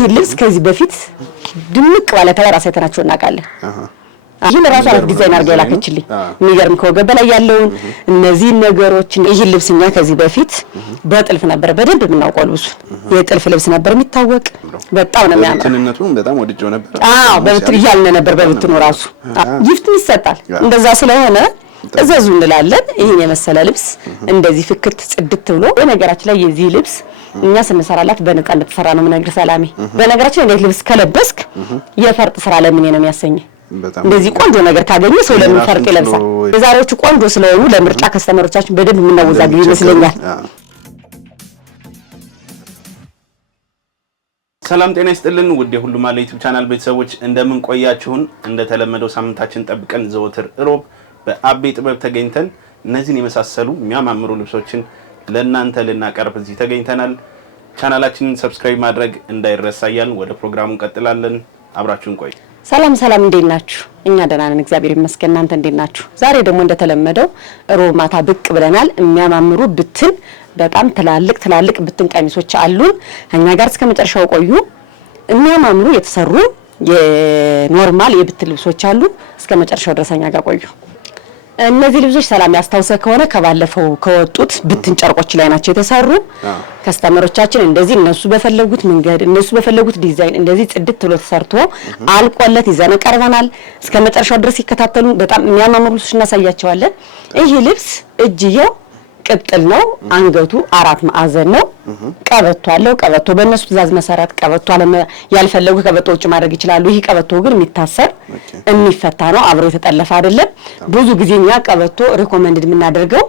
ይህ ልብስ ከዚህ በፊት ድምቅ ባለ ከለር አሳይተናቸው እናውቃለን። ይሄን ራሱ አራት ዲዛይን አድርጋ ያላከችልኝ የሚገርም ከወገብ በላይ ያለውን እነዚህ ነገሮች ይሄ ልብስኛ ከዚህ በፊት በጥልፍ ነበር በደንብ የምናውቀው ልብሱ የጥልፍ ልብስ ነበር የሚታወቅ በጣም ነው የሚያምር ትንነቱን በጣም ወድጄው ነበር በብትር ይያልነ ነበር በብትኑ ራሱ ጊፍት ይሰጣል እንደዛ ስለሆነ እዘዙ እንላለን ይሄን የመሰለ ልብስ እንደዚህ ፍክት ጽድት ብሎ በነገራችን ላይ የዚህ ልብስ እኛ ስንሰራላት በነጣ እንደተሰራ ነው ምነግር ሰላሜ በነገራችን ላይ ልብስ ከለበስክ የፈርጥ ስራ ለምን ነው የሚያሰኝ እንደዚህ ቆንጆ ነገር ካገኘ ሰው ለምን ፈርጥ ይለብሳል የዛሬዎቹ ቆንጆ ስለሆኑ ለምርጫ ከስተመሮቻችን በደንብ ምናወዛግ ይመስለኛል ሰላም ጤና ይስጥልን ውድ የሁሉ ማለ ዩቲዩብ ቻናል ቤተሰቦች እንደምን ቆያችሁን እንደተለመደው ሳምንታችን ጠብቀን ዘወትር ሮብ በአቤ ጥበብ ተገኝተን እነዚህን የመሳሰሉ የሚያማምሩ ልብሶችን ለእናንተ ልናቀርብ እዚህ ተገኝተናል ቻናላችንን ሰብስክራይብ ማድረግ እንዳይረሳያል ወደ ፕሮግራሙ እንቀጥላለን አብራችሁን ቆዩ ሰላም ሰላም እንዴት ናችሁ እኛ ደህና ነን እግዚአብሔር ይመስገን እናንተ እንዴት ናችሁ ዛሬ ደግሞ እንደተለመደው ሮብ ማታ ብቅ ብለናል የሚያማምሩ ብትን በጣም ትላልቅ ብትን ቀሚሶች አሉን እኛ ጋር እስከ መጨረሻው ቆዩ የሚያማምሩ የተሰሩ የኖርማል የብትን ልብሶች አሉ እስከ መጨረሻው ድረስ እኛ ጋር ቆዩ እነዚህ ልብሶች ሰላም ያስታውሰ ከሆነ ከባለፈው ከወጡት ብትን ጨርቆች ላይ ናቸው የተሰሩ ከስተመሮቻችን እንደዚህ እነሱ በፈለጉት መንገድ እነሱ በፈለጉት ዲዛይን እንደዚህ ጽድት ብሎ ተሰርቶ አልቆለት ይዘን ቀርበናል እስከ መጨረሻው ድረስ ይከታተሉ በጣም የሚያማምሩ ልብሶች እናሳያቸዋለን ይሄ ልብስ እጅየው ቅጥል ነው አንገቱ አራት ማዕዘን ነው ቀበቶ አለው ቀበቶ በእነሱ ትእዛዝ መሰረት ቀበቶ ያልፈለጉ ቀበቶ ውጭ ማድረግ ይችላሉ ይሄ ቀበቶ ግን የሚታሰር የሚፈታ ነው አብሮ የተጠለፈ አይደለም ብዙ ጊዜኛ ቀበቶ ሪኮመንድድ የምናደርገው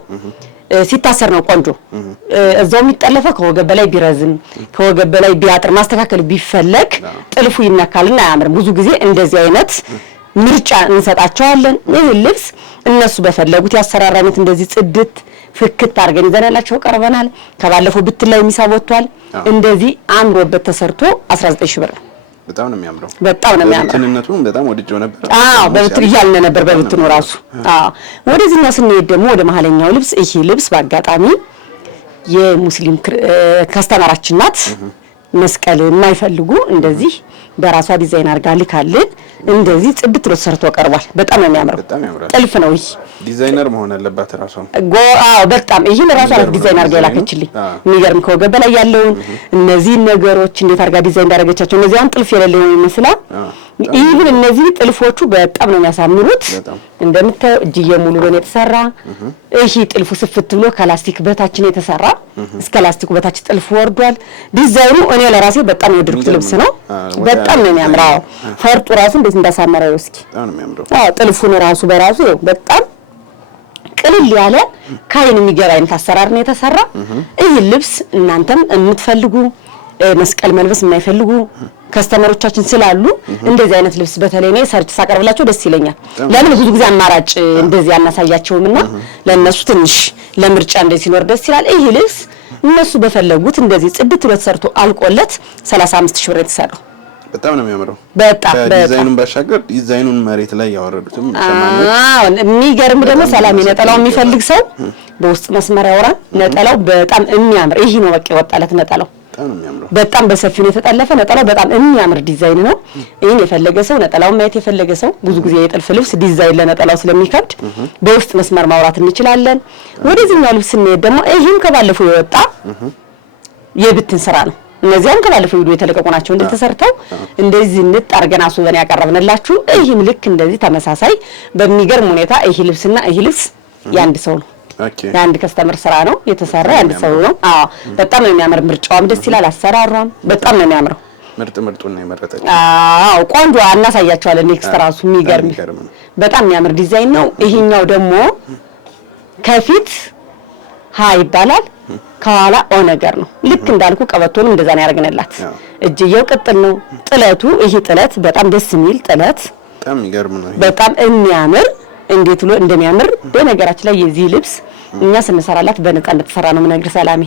ሲታሰር ነው ቆንጆ እዛው የሚጠለፈ ከወገብ በላይ ቢረዝም ከወገብ በላይ ቢያጥር ማስተካከል ቢፈለግ ጥልፉ ይነካልና ያምር ብዙ ጊዜ እንደዚህ አይነት ምርጫ እንሰጣቸዋለን ይሄ ልብስ እነሱ በፈለጉት ያሰራራነት እንደዚህ ጽድት ፍክት አርገን ይዘናላችሁ ቀርበናል ከባለፈው ብት ላይ የሚሳወቷል እንደዚህ አምሮበት ተሰርቶ 19 ሺህ ብር በጣም ነው የሚያምረው በጣም ነው የሚያምረው ትንነቱን በጣም ወድጄው ነበር በብትር ይያልነ ነበር በብትኑ ራሱ ወደዚህኛው ስንሄድ ደግሞ ወደ መሐለኛው ልብስ ይሄ ልብስ በአጋጣሚ የሙስሊም ከስተመራችን ናት መስቀል የማይፈልጉ እንደዚህ በራሷ ዲዛይን አርጋ ልካልን እንደዚህ ጽድት ብሎ ተሰርቶ ቀርቧል በጣም ነው የሚያምረው ጥልፍ ነው ይሄ ዲዛይነር መሆን አለባት ራሷ በጣም ይሄን ራሷ ዲዛይን አርጋ ያላከችልኝ የሚገርም ከወገብ በላይ ያለውን እነዚህ ነገሮች እንዴት አርጋ ዲዛይን እንዳደረገቻቸው እነዚህ አሁን ጥልፍ የሌለው ይመስላል ይሄን እነዚህ ጥልፎቹ በጣም ነው የሚያሳምሩት እንደምታዩ እጅየ ሙሉ ነው የተሰራ እሺ ጥልፉ ስፍት ብሎ ከላስቲክ በታችን የተሰራ እስከ ላስቲኩ በታች ጥልፍ ወርዷል ዲዛይኑ እኔ ለራሴ በጣም የወደድኩት ልብስ ነው በጣም ነው የሚያምረው ፈርጡ ራሱ እንዴት እንዳሳመረው እስኪ በጣም ነው የሚያምረው ጥልፉን ራሱ በራሱ በጣም ቅልል ያለ ካይን የሚገባ አይነት አሰራር ነው የተሰራ ይሄ ልብስ እናንተም የምትፈልጉ መስቀል መልበስ የማይፈልጉ ከስተመሮቻችን ስላሉ እንደዚህ አይነት ልብስ በተለይ ነው ሰርች ሳቀርብላችሁ ደስ ይለኛል ለምን ብዙ ጊዜ አማራጭ እንደዚህ ያናሳያቸውምና ለነሱ ትንሽ ለምርጫ እንደዚህ ሲኖር ደስ ይላል ይሄ ልብስ እነሱ በፈለጉት እንደዚህ ጽድት ብሎ ተሰርቶ አልቆለት 35 ሺህ ብር የተሰራው በጣም ነው የሚያምረው በጣም ዲዛይኑን ባሻገር ዲዛይኑን መሬት ላይ ያወረዱትም የሚገርም ደግሞ ሰላም ነጠላው የሚፈልግ ሰው በውስጥ መስመር ያወራ ነጠላው በጣም የሚያምር ይሄ ነው በቃ ወጣለት ነጠላው በጣም በሰፊው የተጠለፈ ነጠላው በጣም የሚያምር ዲዛይን ነው ይሄን የፈለገ ሰው ነጠላው ማየት የፈለገ ሰው ብዙ ጊዜ የጥልፍ ልብስ ዲዛይን ለነጠላው ስለሚከብድ በውስጥ መስመር ማውራት እንችላለን ወደዚህኛው ልብስ እንሄድ ደግሞ ይሄም ከባለፈው የወጣ የብትን ስራ ነው እነዚያም ከባለፈው ቪዲዮ የተለቀቁ ናቸው እንደተሰርተው እንደዚህ እንጣርገና ሱበን ያቀርብንላችሁ ይሄም ልክ እንደዚህ ተመሳሳይ በሚገርም ሁኔታ ይሄ ልብስና ይሄ ልብስ ያንድ ሰው ነው ያንድ ከስተመር ስራ ነው የተሰራ ያንድ ሰው ነው በጣም ነው የሚያምር ምርጫውም ደስ ይላል አሰራሯም በጣም ነው የሚያምረው ምርጥ ነው የመረጠች ቆንጆ አናሳያቸዋለን ኔክስት ራሱ የሚገርም በጣም የሚያምር ዲዛይን ነው ይሄኛው ደግሞ ከፊት ሃይ ይባላል ከኋላ ኦ ነገር ነው ልክ እንዳልኩ ቀበቶንም እንደዛ ነው ያርገነላት እጅየው ቅጥል ነው ጥለቱ ይሄ ጥለት በጣም ደስ የሚል ጥለት በጣም ይገርም ነው በጣም የሚያምር እንዴት ብሎ እንደሚያምር በነገራችን ላይ የዚህ ልብስ እኛ ስንሰራላት በነጣ እንደተሰራ ነው ምነግር ሰላሜ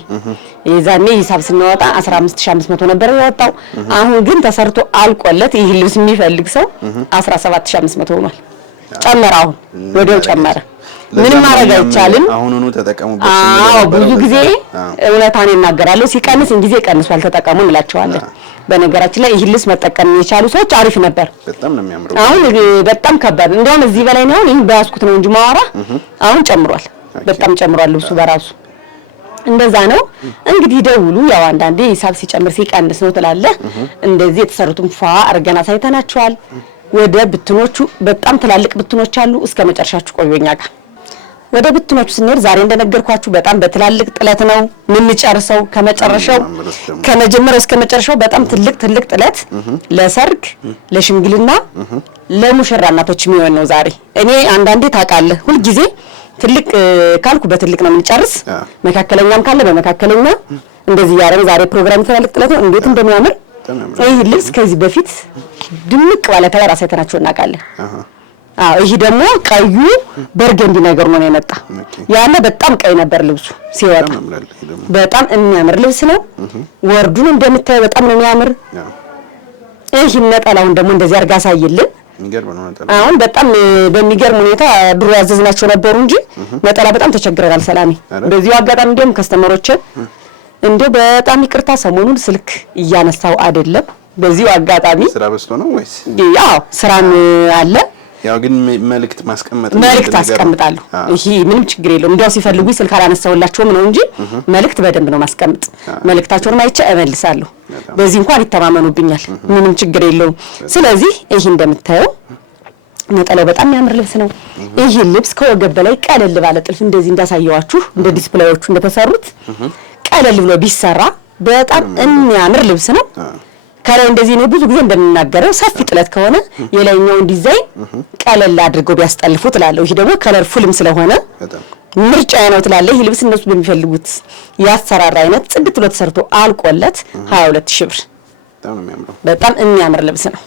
የዛኔ ሂሳብ ስናወጣ 15500 ነበር ያወጣው አሁን ግን ተሰርቶ አልቆለት ይሄ ልብስ የሚፈልግ ሰው 17500 ሆኗል ጨመረ አሁን ወዲያው ጨመረ ምንም ማድረግ አይቻልም አሁንኑ ተጠቀሙበት ብዙ ጊዜ እውነታን ይናገራሉ ሲቀንስ እንግዲህ ቀንሷል ተጠቀሙ እንላቸዋለን በነገራችን ላይ ይሄን ልብስ መጠቀም የቻሉ ሰዎች አሪፍ ነበር። በጣም ነው የሚያምረው። አሁን በጣም ከባድ እንደውም እዚህ በላይ ነው። ይሄን በያዝኩት ነው እንጂ ማወራ አሁን ጨምሯል፣ በጣም ጨምሯል ልብሱ በራሱ እንደዛ ነው። እንግዲህ ደውሉ። ያው አንዳንዴ ሂሳብ ሲጨምር ሲቀንስ ነው ትላለህ። እንደዚህ የተሰሩትን ፏ አርገና ሳይተናቸዋል። ወደ ብትኖቹ በጣም ትላልቅ ብትኖች አሉ። እስከ መጨረሻችሁ ቆዩኛ ጋር ወደ ብትኖቹ ስንሄድ ዛሬ እንደነገርኳችሁ በጣም በትላልቅ ጥለት ነው ምን ጨርሰው ከመጨረሻው ከመጀመሪያው እስከ መጨረሻው በጣም ትልቅ ጥለት ለሰርግ ለሽምግልና ለሙሽራ እናቶች የሚሆን ነው። ዛሬ እኔ አንዳንዴ ታውቃለህ ሁሉ ጊዜ ትልቅ ካልኩ በትልቅ ነው የምንጨርስ፣ መካከለኛም ካለ በመካከለኛ እንደዚህ ያረን ዛሬ ፕሮግራም ትላልቅ ጥለት ነው። እንዴት እንደሚያምር ይሄ ልብስ ከዚህ በፊት ድምቅ ባለ ከለር አሳይተናችሁ እናውቃለን። ይሄ ደግሞ ቀዩ በርገንዲ ነገር ነው የመጣ። ያለ በጣም ቀይ ነበር ልብሱ ሲወጣ፣ በጣም የሚያምር ልብስ ነው። ወርዱን እንደምታዩ በጣም ነው የሚያምር። ይሄ ነጠላውን ደግሞ እንደዚህ አርጋ ሳይልን አሁን በጣም በሚገርም ሁኔታ ድሮ ያዘዝናቸው ነበሩ እንጂ ነጠላ በጣም ተቸግረናል። ሰላሜ በዚሁ አጋጣሚ እንደም ከስተመሮች እንደው በጣም ይቅርታ ሰሞኑን ስልክ እያነሳው አይደለም። በዚሁ አጋጣሚ ስራ በስቶ ነው ወይስ? ያው ስራም አለ። ያው ግን መልእክት አስቀምጣለሁ። ይሄ ምንም ችግር የለውም። እንደው ሲፈልጉ ስልክ አላነሳውላቸውም ነው እንጂ መልእክት በደንብ ነው ማስቀምጥ። መልእክታቸውን አይቼ እመልሳለሁ። በዚህ እንኳን ይተማመኑብኛል። ምንም ችግር የለውም። ስለዚህ ይሄ እንደምታየው ነጠላው በጣም የሚያምር ልብስ ነው። ይሄ ልብስ ከወገብ በላይ ቀለል ባለ ጥልፍ እንደዚህ እንዳሳየዋችሁ እንደ ዲስፕሌዮቹ እንደተሰሩት ቀለል ብሎ ቢሰራ በጣም የሚያምር ልብስ ነው። ከላይ እንደዚህ ነው ብዙ ጊዜ እንደምናገረው ሰፊ ጥለት ከሆነ የላይኛውን ዲዛይን ቀለል አድርገው ቢያስጠልፉ ትላለሁ። ይሄ ደግሞ ከለር ፉልም ስለሆነ ምርጫ ነው ትላለህ። ይሄ ልብስ እነሱ በሚፈልጉት ያሰራራ አይነት ጽድት ብሎ ተሰርቶ አልቆለት 22000 ብር በጣም የሚያምር ልብስ ነው።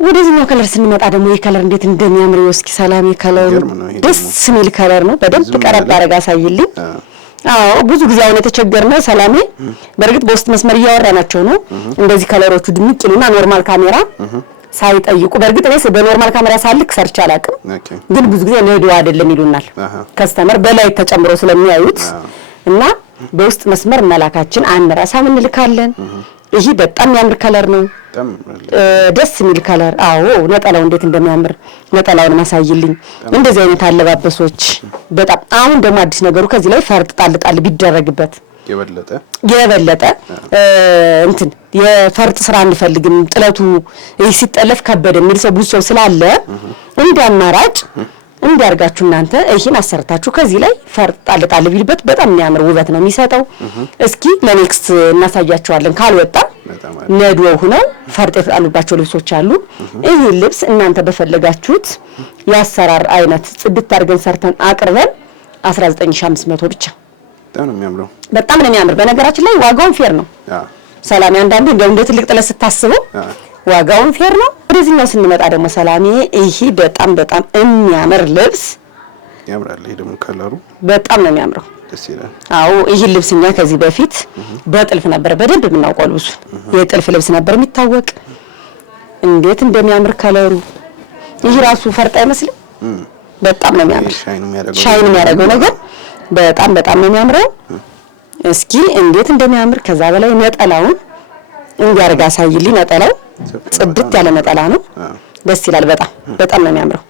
ወደዚህኛው ከለር ስንመጣ ደግሞ ይሄ ከለር እንዴት እንደሚያምር እስኪ ሰላም ከለሩ ደስ የሚል ከለር ነው። በደንብ ቀረብ አረጋ ሳይልኝ ብዙ ጊዜ አሁን የተቸገርነው ሰላሜ በርግጥ በውስጥ መስመር እያወራናቸው ነው። እንደዚህ ከለሮቹ ድምቅ ይሉና ኖርማል ካሜራ ሳይጠይቁ በርግጥ እኔ በኖርማል ካሜራ ሳልክ ሰርች አላውቅም፣ ግን ብዙ ጊዜ ነዶ አይደለም ይሉናል ከስተመር በላይ ተጨምሮ ስለሚያዩት እና በውስጥ መስመር መላካችን አንረሳም እንልካለን። ይሄ በጣም የሚያምር ከለር ነው። ደስ የሚል ከለር። ነጠላው እንዴት እንደሚያምር ነጠላውን ማሳይልኝ። እንደዚህ አይነት አለባበሶች በጣም አሁን ደግሞ አዲስ ነገሩ ከዚህ ላይ ፈርጥ ጣል ቢደረግበት የበለጠ እንትን የፈርጥ ስራ አንፈልግም። ጥለቱ ሲጠለፍ ከበደ የሚል ሰው ብዙ ሰው ስላለ እንደ አማራጭ እንዲያርጋችሁ እናንተ ይሄን አሰርታችሁ ከዚህ ላይ ፈርጥ ጣል ቢልበት በጣም የሚያምር ውበት ነው የሚሰጠው። እስኪ ለኔክስት እናሳያችኋለን። ካልወጣ ነዶ ሆነው ፈርጥ የተጣሉባቸው ልብሶች አሉ። ይሄ ልብስ እናንተ በፈለጋችሁት ያሰራር አይነት ጽድት አድርገን ሰርተን አቅርበን 19500 ብቻ። በጣም ነው የሚያምር። በነገራችን ላይ ዋጋውን ፌር ነው። ሰላም አንዳንዴ እንደ ትልቅ ጥለት ስታስበው ዋጋውን ፌር ነው። ወደዚህኛው ስንመጣ ደግሞ ሰላሜ ይሄ በጣም የሚያምር ልብስ ያምራል። ይሄ ደግሞ ከለሩ በጣም ነው የሚያምረው። ደስ ይላል። ይሄ ልብስኛ ከዚህ በፊት በጥልፍ ነበር በደንብ የምናውቀው ልብሱ የጥልፍ ልብስ ነበር የሚታወቅ። እንዴት እንደሚያምር ከለሩ ይሄ ራሱ ፈርጥ አይመስልም? በጣም ነው የሚያምር። ሻይን የሚያደርገው ነገር በጣም ነው የሚያምረው። እስኪ እንዴት እንደሚያምር ከዛ በላይ ነጠላውን እንዲያርጋ ሳይልኝ። ነጠላው ጽድት ያለ ነጠላ ነው። ደስ ይላል። በጣም ነው የሚያምረው።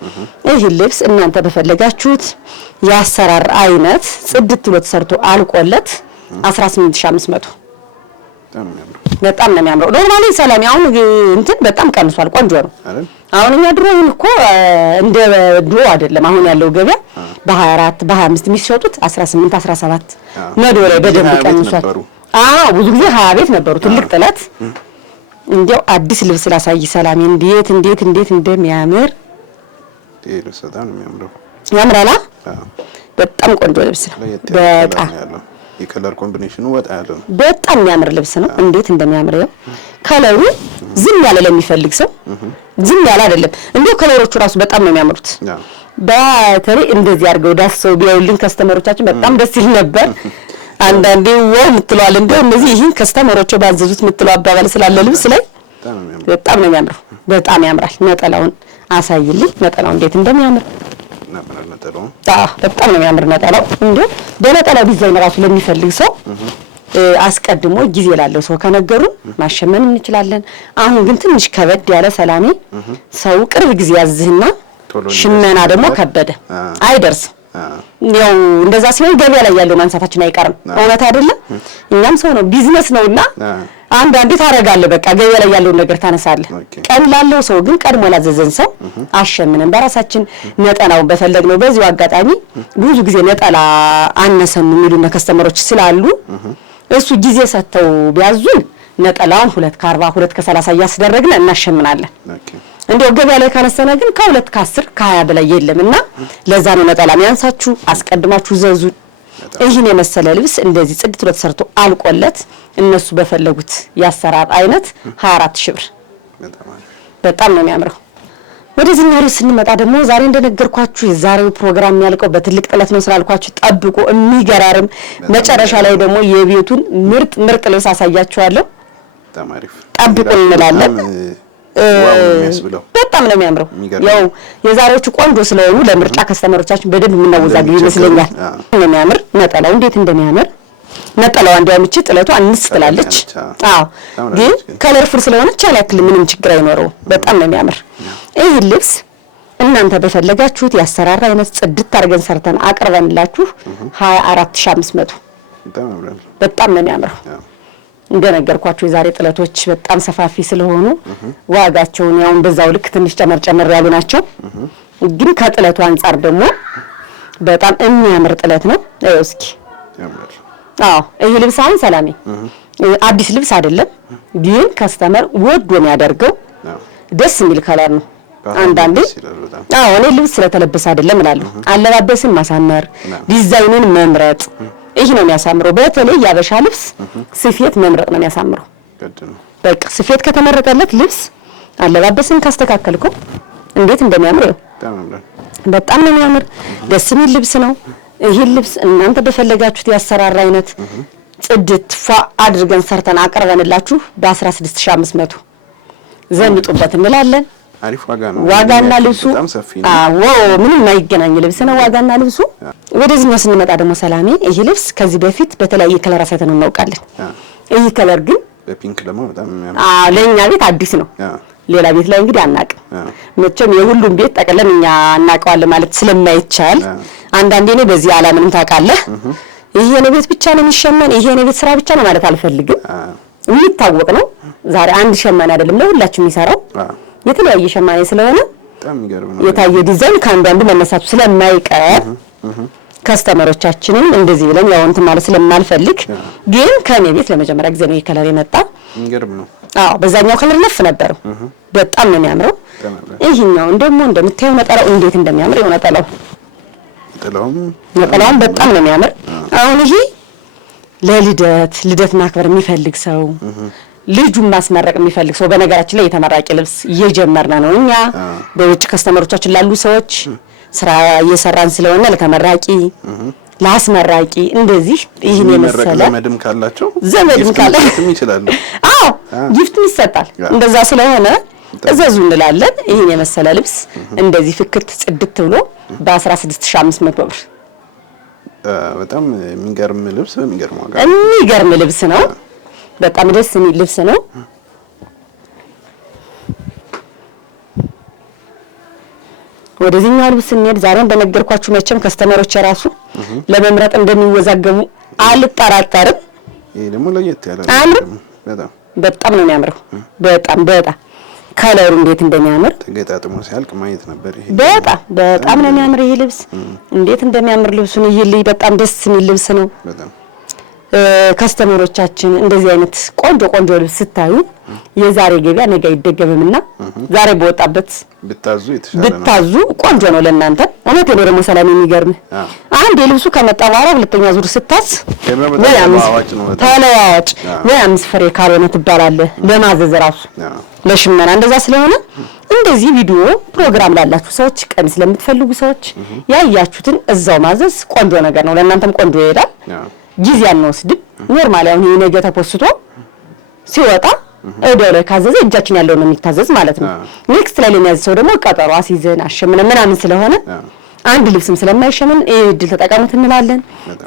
ይሄ ልብስ እናንተ በፈለጋችሁት ያሰራር አይነት ጽድት ብሎ ተሰርቶ አልቆለት 18500 በጣም ነው የሚያምረው። ኖርማሊ ሰላም አሁን እንትን በጣም ቀንሷል። ቆንጆ ነው። አሁን እኛ ድሮ እኮ እንደ ድሮ አይደለም። አሁን ያለው ገበያ በ24 በ25 የሚሸጡት 18 17 ነዶ ላይ በደንብ ቀንሷል። ብዙ ጊዜ 20 ቤት ነበሩ ትልቅ ጥለት። እንዴው አዲስ ልብስ ላሳይ ሰላም እንዴት እንደሚያምር በጣም ነው የሚያምረው። ያምራላ። በጣም ቆንጆ ልብስ ነው። በጣም የከለር ኮምቢኔሽኑ ወጣ ያለ ነው። በጣም የሚያምር ልብስ ነው። እንዴት እንደሚያምር ነው። ከለሩ ዝም ያለ ለሚፈልግ ሰው ዝም ያለ አይደለም። እንዴው ከለሮቹ ራሱ በጣም ነው የሚያምሩት። በተለይ እንደዚህ አድርገው ዳስሰው ቢያዩልን ከስተመሮቻችን በጣም ደስ ይል ነበር። አንዳንዴ ምትሏል እንደው እነዚህ ይሄን ከስተመሮቹ ባዘዙት ምትሏ አባባል ስላለ ልብስ ላይ በጣም ነው የሚያምረው። በጣም ያምራል። ነጠላውን አሳይልኝ። ነጠላው እንዴት እንደሚያምር በጣም ነው የሚያምር ነጠላው። እንደው በነጠላው ዲዛይን ራሱ ለሚፈልግ ሰው አስቀድሞ ጊዜ ላለው ሰው ከነገሩ ማሸመን እንችላለን። አሁን ግን ትንሽ ከበድ ያለ ሰላሜ ሰው ቅርብ ጊዜ ያዝህና ሽመና ደግሞ ከበደ አይደርስም። ያው እንደዛ ሲሆን ገበያ ላይ ያለው ማንሳታችን አይቀርም። እውነት አይደለም? እኛም ሰው ነው ቢዝነስ ነውና አንዳንዴ ታረጋለህ በቃ ገበያ ላይ ያለው ነገር ታነሳለህ። ቀን ላለው ሰው ግን ቀድሞ ላዘዘን ሰው አሸምነን በራሳችን ነጠላውን በፈለግነው በዚሁ አጋጣሚ ብዙ ጊዜ ነጠላ አነሰን የሚሉና ከስተመሮች ስላሉ እሱ ጊዜ ሰጥተው ቢያዙን ነጠላውን 2:40 2:30 እያስደረግን እናሸምናለን። እንደው ገበያ ላይ ካነሰነ ግን ከ2 ከ10 ከ20 በላይ የለምና ለዛ ነው ነጠላ የሚያንሳችሁ አስቀድማችሁ ዘዙ። ይህን የመሰለ ልብስ እንደዚህ ጽድት ብሎ ተሰርቶ አልቆለት እነሱ በፈለጉት ያሰራር አይነት 24000 ብር በጣም ነው የሚያምረው። ወደዚህ ነው ስንመጣ ደግሞ ዛሬ እንደነገርኳችሁ የዛሬው ፕሮግራም የሚያልቀው በትልቅ ጥለት ነው ስላልኳችሁ ጠብቁ። የሚገራርም መጨረሻ ላይ ደግሞ የቤቱን ምርጥ ልብስ አሳያችኋለሁ። ተማሪፍ ጠብቁ እንላለን። በጣም ነው የሚያምረው። ያው የዛሬዎቹ ቆንጆ ስለሆኑ ለምርጫ ከስተመሮቻችን በደንብ የምናወዛግብ ይመስለኛል። ነው የሚያምር ነጠላው እንዴት እንደሚያምር ነጠላው እንዲያምች ጥለቱ አንስ ትላለች። አዎ ግን ከለርፉል ስለሆነች ያላክል ምንም ችግር አይኖረው። በጣም ነው የሚያምር። ይህ ልብስ እናንተ በፈለጋችሁት ያሰራራ አይነት ጽድት አድርገን ሰርተን አቅርበንላችሁ 24500 በጣም ነው የሚያምረው። እንደነገርኳችሁ የዛሬ ጥለቶች በጣም ሰፋፊ ስለሆኑ ዋጋቸውን ያው በዛው ልክ ትንሽ ጨመር ያሉ ናቸው። ግን ከጥለቱ አንፃር ደግሞ በጣም የሚያምር ጥለት ነው። እስኪ አዎ ይሄ ልብስ አሁን ሰላሜ አዲስ ልብስ አይደለም፣ ግን ከስተመር ወዶ የሚያደርገው ደስ የሚል ከለር ነው። አንዳንዴ አዎ እኔ ልብስ ስለተለበሰ አይደለም እላለሁ፣ አለባበስን ማሳመር ዲዛይኑን መምረጥ ይሄ ነው የሚያሳምረው። በተለይ ያበሻ ልብስ ስፌት መምረጥ ነው የሚያሳምረው። በቃ ስፌት ከተመረጠለት ልብስ አለባበስን ካስተካከልኩ እንዴት እንደሚያምር በጣም ነው የሚያምር። ደስ የሚል ልብስ ነው። ይሄ ልብስ እናንተ በፈለጋችሁት ያሰራራ አይነት ጽድት ፏ አድርገን ሰርተን አቀርበንላችሁ በ16500 ዘንጡበት እንላለን። አሪፍ ዋጋ ነው። ዋጋና ልብሱ ምንም የማይገናኝ ልብስ ነው ዋጋና ልብሱ። ወደዚህኛው ስንመጣ ደግሞ ሰላሜ ይሄ ልብስ ከዚህ በፊት በተለያየ ከለር አሳይተን እናውቃለን። ይሄ ከለር ግን በፒንክ ደግሞ በጣም ለኛ ቤት አዲስ ነው። ሌላ ቤት ላይ እንግዲህ አናውቅም። መቼም የሁሉም ቤት ጠቅለን እኛ እናውቀዋለን ማለት ስለማይቻል አንዳንዴ ነው በዚህ ዓለምንም ታውቃለህ ይሄ ነው ቤት ብቻ ነው የሚሸመን ይሄ ነው ቤት ስራ ብቻ ነው ማለት አልፈልግም። የሚታወቅ ነው። ዛሬ አንድ ሸማኔ አይደለም ለሁላችሁም የሚሰራው የተለያየ ሸማኔ ስለሆነ በጣም ይገርም ነው። የታየ ዲዛይን ከአንዳንዱ መነሳቱ ስለማይቀር ከስተመሮቻችንን እንደዚህ ብለን ያው እንትን ማለት ስለማልፈልግ ግን ከኔ ቤት ለመጀመሪያ ጊዜ ነው ይሄ ከለር የመጣ። ይገርም ነው። አዎ በዛኛው ከለር ነፍ ነበር። በጣም ነው የሚያምረው። ይሄኛው ደግሞ እንደምታየው ነጠላው እንዴት እንደሚያምር የሆነ ነጠላውም በጣም ነው የሚያምር። አሁን ይሄ ለልደት ማክበር የሚፈልግ ሰው ልጁን ማስመረቅ የሚፈልግ ሰው በነገራችን ላይ የተመራቂ ልብስ እየጀመርን ነው እኛ በውጭ ከስተመሮቻችን ላሉ ሰዎች ስራ እየሰራን ስለሆነ ለተመራቂ ለአስመራቂ እንደዚህ ይሄን የመሰለ ዘመድም ካላቸው ይችላል። አዎ ጊፍትም ይሰጣል። እንደዛ ስለሆነ እዘዙ እንላለን። ይሄን የመሰለ ልብስ እንደዚህ ፍክት ጽድት ብሎ በ16500 ብር በጣም የሚገርም ልብስ የሚገርም ዋጋ የሚገርም ልብስ ነው። በጣም ደስ የሚል ልብስ ነው። ወደዚህኛው ልብስ እንሄድ። ዛሬ እንደነገርኳችሁ መቼም ከስተመሮች ራሱ ለመምረጥ እንደሚወዛገቡ አልጠራጠርም። ይሄ ደግሞ ለየት ያለ በጣም ነው የሚያምረው። በጣም ከለሩ እንዴት እንደሚያምር ተገጣጥሞ ሲያልቅ ማየት ነበር። ይሄ በጣም ነው የሚያምር። ይሄ ልብስ እንዴት እንደሚያምር ልብሱን ይልይ በጣም ደስ የሚል ልብስ ነው። ከስተመሮቻችን እንደዚህ አይነት ቆንጆ ልብስ ስታዩ የዛሬ ገበያ ነገ አይደገምምና ዛሬ በወጣበት ብታዙ ቆንጆ ነው ለእናንተ። እውነቴን ነው። ደግሞ ሰላም የሚገርም አንድ የልብሱ ከመጣ በኋላ ሁለተኛ ዙር ስታስ ተለዋዋጭ ወይ 5 ፍሬ ካልሆነ ትባላለህ ለማዘዝ ራሱ ለሽመና እንደዛ ስለሆነ እንደዚህ ቪዲዮ ፕሮግራም ላላችሁ ሰዎች ቀሚስ ለምትፈልጉ ሰዎች ያያችሁትን እዛው ማዘዝ ቆንጆ ነገር ነው። ለእናንተም ቆንጆ ይሄዳል። ጊዜ አንወስድም። ኖርማሊ አሁን ይሄ ነገ ተፖስቶ ሲወጣ እደረ ካዘዘ እጃችን ያለው ነው የሚታዘዝ ማለት ነው። ኔክስት ላይ ለሚያዝ ሰው ደግሞ ቀጠሮ አስይዘን አሸምነን ምናምን ስለሆነ አንድ ልብስም ስለማይሸምን እድል ተጠቀሙት እንላለን።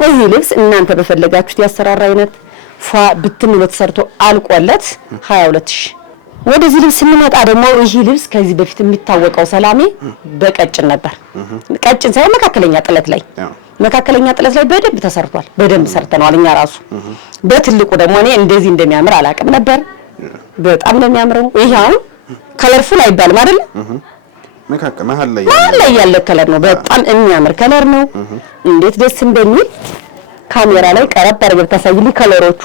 ይሄ ልብስ እናንተ በፈለጋችሁት ያሰራራ አይነት ፏ ብትን ብሎ ተሰርቶ አልቆለት 22000። ወደዚህ ልብስ ስንመጣ ደግሞ ይሄ ልብስ ከዚህ በፊት የሚታወቀው ሰላሜ በቀጭን ነበር። ቀጭን ሳይሆን መካከለኛ ጥለት ላይ በደንብ ተሰርቷል። በደንብ ሰርተናል እኛ ራሱ። በትልቁ ደግሞ እኔ እንደዚህ እንደሚያምር አላውቅም ነበር። በጣም ነው የሚያምረው። ይሄ አሁን ከለርፉል አይባልም አይደል? መሀል ላይ ያለ ከለር ነው። በጣም የሚያምር ከለር ነው። እንዴት ደስ እንደሚል ካሜራ ላይ ቀረብ አድርገህ ታሳይልኝ ከለሮቹ።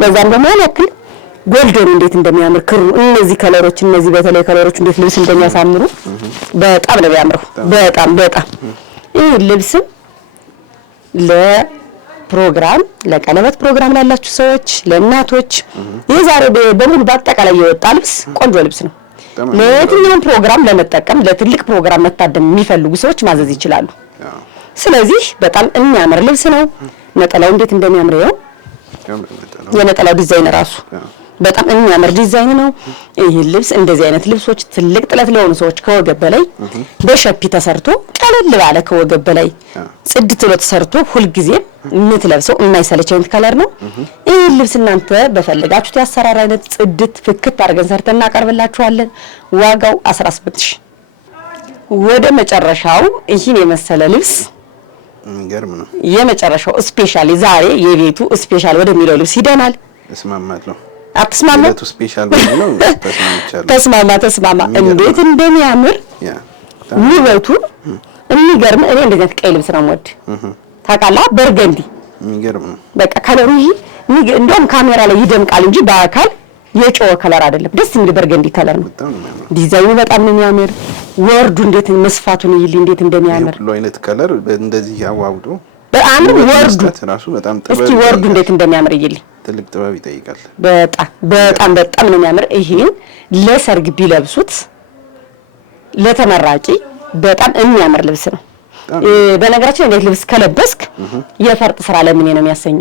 በዛም ደግሞ ያክል ጎልደን እንዴት እንደሚያምር ክሩ። እነዚህ ከለሮች በተለይ ከለሮቹ እንዴት ልብስ እንደሚያሳምሩ በጣም ነው የሚያምረው። በጣም ይሄ ልብስም ለፕሮግራም ለቀለበት ፕሮግራም ላላችሁ ሰዎች፣ ለእናቶች የዛሬ በሙሉ በአጠቃላይ የወጣ ልብስ ቆንጆ ልብስ ነው። ለየትኛውም ፕሮግራም ለመጠቀም ለትልቅ ፕሮግራም መታደም የሚፈልጉ ሰዎች ማዘዝ ይችላሉ። ስለዚህ በጣም የሚያምር ልብስ ነው። ነጠላው እንዴት እንደሚያምር ነው። የነጠላው ዲዛይን ራሱ በጣም የሚያምር ዲዛይን ነው። ይሄ ልብስ እንደዚህ አይነት ልብሶች ትልቅ ጥለት ለሆኑ ሰዎች ከወገብ በላይ በሸፒ ተሰርቶ ቀለል ባለ ከወገብ በላይ ጽድት ብሎ ተሰርቶ ሁልጊዜ የምትለብሰው የማይሰለች አይነት ከለር ነው። ይሄ ልብስ እናንተ በፈለጋችሁት ያሰራር አይነት ጽድት ፍክት አድርገን ሰርተን እናቀርብላችኋለን። ዋጋው 18000። ወደ መጨረሻው ይህን የመሰለ ልብስ የሚገርም ነው። የመጨረሻው ስፔሻሊ ዛሬ የቤቱ ስፔሻል ወደሚለው ልብስ ሂደናል። እስማማለሁ። አትስማማ? ቤቱ ስፔሻል ነው። ተስማማ። እንዴት እንደሚያምር ውበቱ የሚገርም። እኔ እንደዚህ አይነት ቀይ ልብስ ነው የምወድ። ታውቃለህ? በርገንዲ የሚገርም ነው። በቃ ከለሩ ይሄ እንደውም ካሜራ ላይ ይደምቃል እንጂ በአካል የጮኸ ከለር አይደለም። ደስ የሚል በርገንዲ ከለር ነው። ዲዛይኑ በጣም ነው የሚያምር። ወርዱ እንዴት መስፋቱን ይል እንዴት እንደሚያምር ሁሉ አይነት ከለር እንደዚህ ያዋውዶ በጣም ወርዱ ራሱ በጣም ጥበብ። እስኪ ወርዱ እንዴት እንደሚያምር ይልኝ። ትልቅ ጥበብ ይጠይቃል። በጣም ነው የሚያምር። ይሄን ለሰርግ ቢለብሱት ለተመራቂ በጣም የሚያምር ልብስ ነው። በነገራችን እንዴት ልብስ ከለበስክ የፈርጥ ስራ ለምን ነው የሚያሰኝ?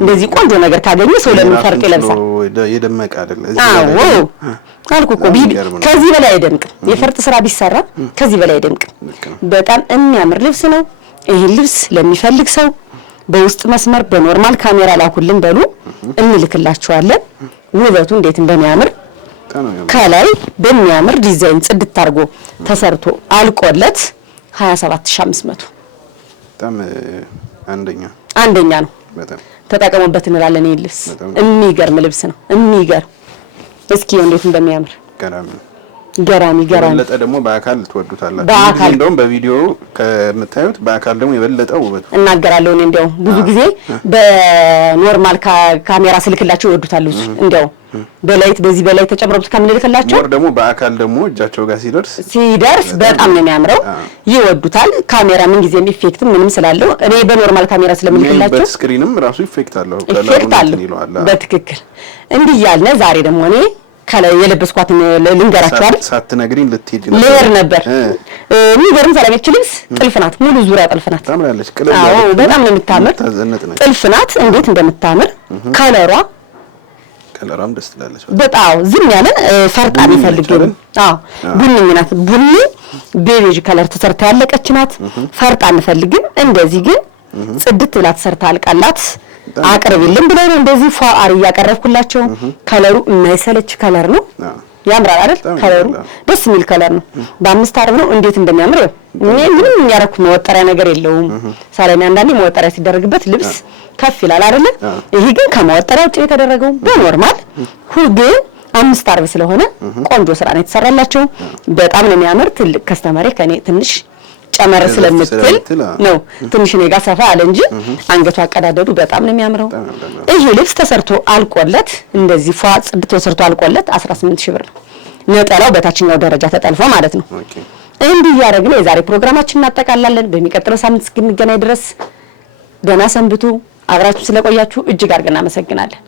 እንደዚህ ቆንጆ ነገር ካገኘ ሰው ለምን ፈርጥ ይለብሳል? የደመቀ አይደለ? አዎ አልኩ እኮ ከዚህ በላይ አይደምቅም። የፈርጥ ስራ ቢሰራ ከዚህ በላይ አይደምቅም። በጣም የሚያምር ልብስ ነው። ይሄን ልብስ ለሚፈልግ ሰው በውስጥ መስመር በኖርማል ካሜራ ላኩልን በሉ እንልክላችኋለን። ውበቱ እንዴት እንደሚያምር ከላይ በሚያምር ዲዛይን ጽድት አድርጎ ተሰርቶ አልቆለት 27500። በጣም አንደኛ ነው። ተጠቀሙበት እንላለን። ይሄ ልብስ የሚገርም ልብስ ነው። የሚገርም እስኪ እንዴት እንደሚያምር ገራሚ የበለጠ ደግሞ በአካል ትወዱታላችሁ። እንደውም በቪዲዮ ከምታዩት በአካል ደግሞ የበለጠ ውበቱ እናገራለሁ። እኔ እንደው ብዙ ጊዜ በኖርማል ካሜራ ስልክላቸው ይወዱታል። እንደው በላይት በዚህ በላይ ተጨምሮት ከምንልክላቸው ደግሞ በአካል ደግሞ እጃቸው ጋር ሲደርስ በጣም ነው የሚያምረው። ይወዱታል። ካሜራ ምን ጊዜም ኢፌክት ምንም ስላለው እኔ በኖርማል ካሜራ ስለምልክላቸው በስክሪንም ራሱ ኢፌክት አለው። በትክክል እንዲህ ያልነ ዛሬ ደግሞ እኔ ከላይ የለበስኳት ልንገራችሁ አይደል? ሳትነግሪኝ ልትሄጂ ነበር። የሚገርም ሰላሜች ልብስ ጥልፍ ናት። ሙሉ ዙሪያ ጥልፍ ናት። ታምራለች። አዎ በጣም ነው የምታምር ጥልፍ ናት። እንዴት እንደምታምር ከለሯም ደስ ትላለች። በጣም ዝም ያለ ፈርጣ የሚፈልግም ቡኒ ናት። ቡኒ ቤቤጅ ከለር ተሰርታ ያለቀች ናት። ፈርጣ አንፈልግም። እንደዚህ ግን ጽድት ብላ ተሰርታ አልቃላት አቅርብልን ብለው ነው እንደዚህ ፏአር ያቀረብኩላቸው። ከለሩ የማይሰለች ከለር ነው። ያምራል አይደል? ከለሩ ደስ የሚል ከለር ነው። በአምስት አርብ ነው እንዴት እንደሚያምር ነው። እኔ ምንም የሚያረኩ መወጠሪያ ነገር የለውም። ሳለሚ አንዳንዴ መወጠሪያ ሲደረግበት ልብስ ከፍ ይላል አይደል? ይሄ ግን ከመወጠሪያ ውጭ የተደረገው በኖርማል ግን አምስት አርብ ስለሆነ ቆንጆ ስራ ነው የተሰራላቸው። በጣም ነው የሚያምር። ትልቅ ከስተመሬ ከኔ ትንሽ ጨመረ ስለምትል ነው ትንሽ ኔጋ ሰፋ አለ እንጂ አንገቱ አቀዳደዱ በጣም ነው የሚያምረው። ይሄ ልብስ ተሰርቶ አልቆለት እንደዚህ ፏ ጽድት ተሰርቶ አልቆለት 18000 ብር ነው። ነጠላው በታችኛው ደረጃ ተጠልፎ ማለት ነው። እንዲህ ያደረግን የዛሬ ፕሮግራማችን እናጠቃላለን። በሚቀጥለው ሳምንት እስክንገናኝ ድረስ ደህና ሰንብቱ። አብራችሁ ስለቆያችሁ እጅግ አድርገን እናመሰግናለን።